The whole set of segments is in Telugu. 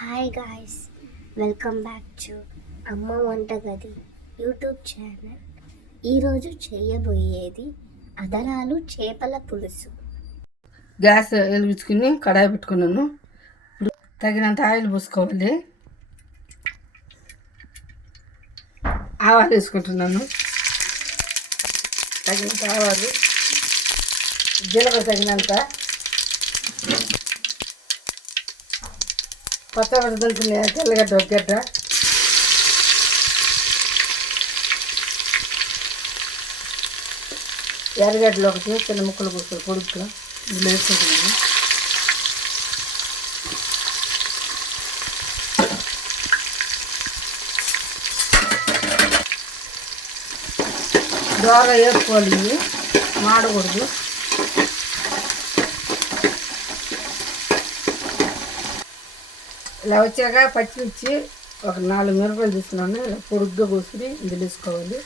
Hi guys, welcome back to అమ్మ వంటగది యూట్యూబ్ ఛానల్. ఈరోజు చేయబోయేది అదరాలు చేపల పులుసు. గ్యాస్ వెలిగించుకుని కడాయి పెట్టుకున్నాను. ఇప్పుడు తగినంత ఆయిల్ పోసుకోవాలి. ఆవాలు వేసుకుంటున్నాను. తగినంత ఆవాలు, జీలకర్ర తగినంత, కొత్తపడి దంచుకునే తెల్లగడ్డ ఒక గడ్డ, ఎర్రగడ్డలు ఒకటి చిన్న ముక్కలు పోసుకోవాలి పొడుగుగా. ఇందులో వేసుకుంటున్నాను. దోరగా వేసుకోవాలి, ఇవి మాడకూడదు. ఇలా వచ్చాక పచ్చిమిర్చి ఒక 4 మిరపకాయలు తీసుకున్నాను. ఇలా పొడుగ్గా కోసుకుని ఇందులో వేసుకోవాలి.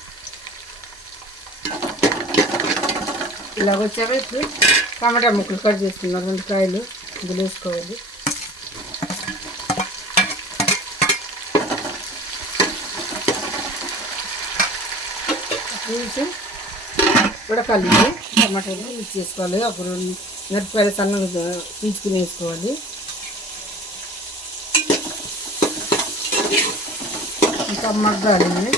ఇలా వచ్చాక ఇప్పుడు టమాటా ముక్కలు కట్ చేసుకున్నాను, 2 కాయలు ఇందులో వేసుకోవాలి. తీసి ఉడకాలి. టమాటాలు మిక్స్ చేసుకోవాలి. ఒక 2 మిరపకాయలు సన్నగా తీసుకుని వేసుకోవాలి. ఇంకా మగ్గాలి.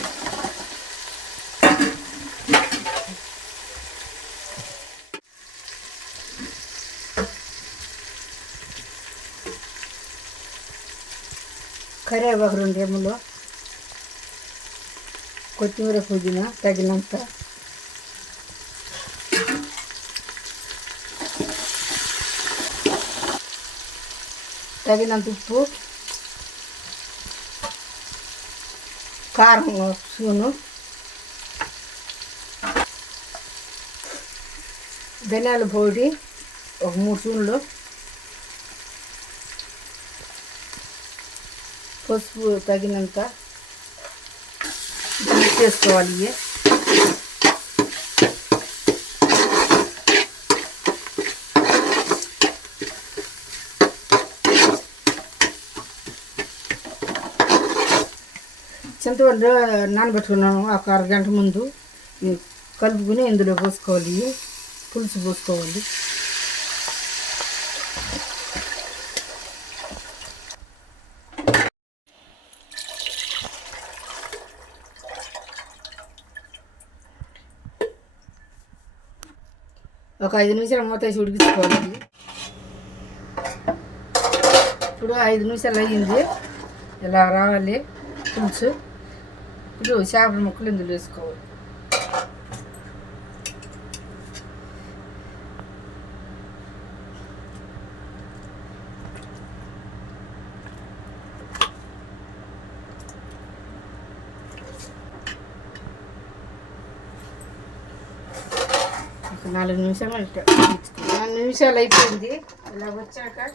కరివేపాకు 2 రెమ్మలు, కొత్తిమీర పుదీనా తగినంత, తగినంత ఉప్పు, కారం స్పూను, ధనియాల పొడి ఒక 3 స్పూన్లు, పసుపు తగినంత మిక్స్ చేసుకోవాలి. చింతపండు నానబెట్టుకున్నాను ఒక అరగంట ముందు. కలుపుకుని ఇందులో పోసుకోవాలి, పులుసు పోసుకోవాలి. ఒక 5 నిమిషాలు మూత వేసి ఉడికించుకోవాలి. ఇప్పుడు 5 నిమిషాలు అయ్యింది. ఇలా రావాలి పులుసు. ఇప్పుడు చేపల ముక్కలు ఇందులో వేసుకోవాలి. ఒక 4 నిమిషాలు 4 నిమిషాలు అయిపోయింది. ఇలా వచ్చాక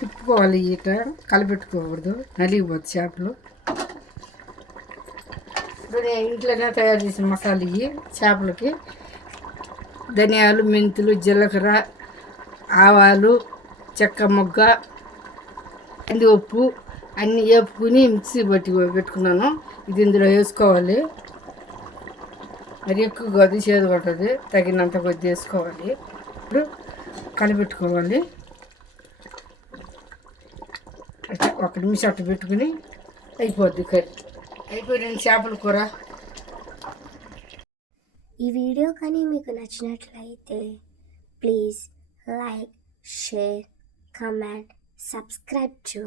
తిప్పుకోవాలి. ఇక కలిపెట్టుకోకూడదు, నలిగిపోద్ది చేపలు. ఇప్పుడు నేను ఇంట్లోనే తయారు చేసిన మసాలా ఇవి చేపలకి. ధనియాలు, మెంతులు, జీలకర్ర, ఆవాలు, చెక్క మొగ్గ, కందిపప్పు అన్నీ వేపుకుని మిక్సీ పెట్టుకున్నాను. ఇది ఇందులో వేసుకోవాలి. మరి ఎక్కువ గది చేదు ఉంటుంది, తగినంత కొద్ది వేసుకోవాలి. ఇప్పుడు కలిపెట్టుకోవాలి. 1 నిమిషం అట్టు పెట్టుకుని అయిపోద్ది కర్రీ. అయిపోయిన చేపల కూర. ఈ వీడియో కానీ మీకు నచ్చినట్లయితే please like, share, comment, subscribe to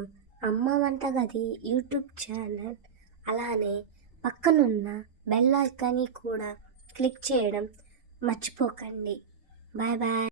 అమ్మ వంటగది యూట్యూబ్ ఛానల్. అలానే పక్కనున్న బెల్ ఐకాన్ని కూడా క్లిక్ చేయడం మర్చిపోకండి. Bye bye.